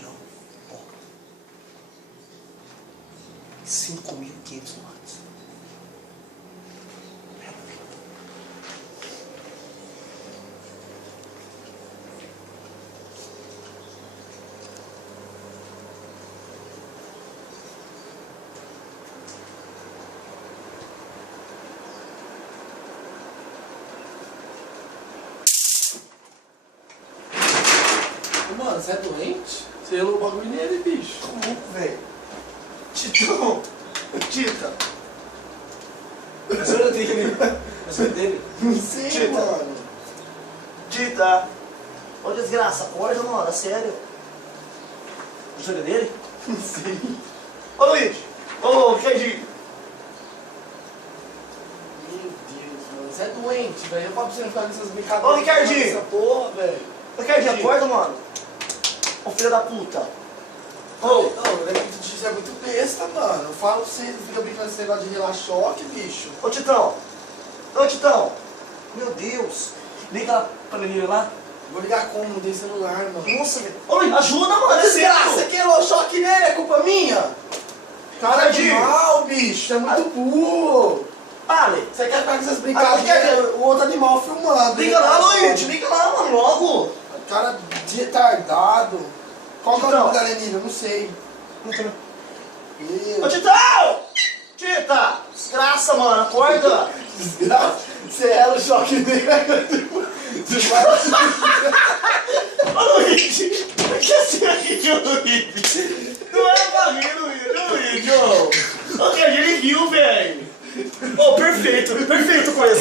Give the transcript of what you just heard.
Não. Ó. 5.500 watts. Mano, você é doente? Você relou o bagulho nele, bicho. Tô louco, velho. Titão. Tita. O senhor dele. O senhor dele. Não sei, Tita. mano. Tita. Ô, desgraça, acorda, mano. É sério. O senhor é dele? Não sei. Ô Luiz. Ô, Kendi. Meu Deus, mano. Você é doente, velho. Eu falo pra você não ficar nessas brincadeiras. Ô, Ricardinho. Essa porra, velho. Ô, Kendi, acorda, mano. Ô, filho da puta. Ô, não, você é muito besta, mano. Eu falo pra você, não fica brincando nesse negócio de relaxoque, bicho. Ô, Titão. Ô, Titão. Meu Deus. Liga lá pra menina lá. Vou ligar como? Não tem celular, mano. Nossa, velho. Ô, Luiz, ajuda, mano. É Desgraça, sério. que relou choque nele, é culpa minha? Cara de Ricardinho. mal, bicho. Você é muito burro. Pare. Você quer ficar com essas Ah, brincadeiras? O outro animal filmando. Liga lá, Luiz. Liga lá, mano. Logo. Cara retardado. Qual que é o Então. nome da Lenina? Eu não sei. Ô, Titão. Tita. Desgraça, mano. Acorda. Desgraça. Você era o choque dele. Ô, Luiz. Por que você riu, Luiz? Não é pra rir, Luiz. Ô, que ele riu, velho. Ô, perfeito. Perfeito, coisa.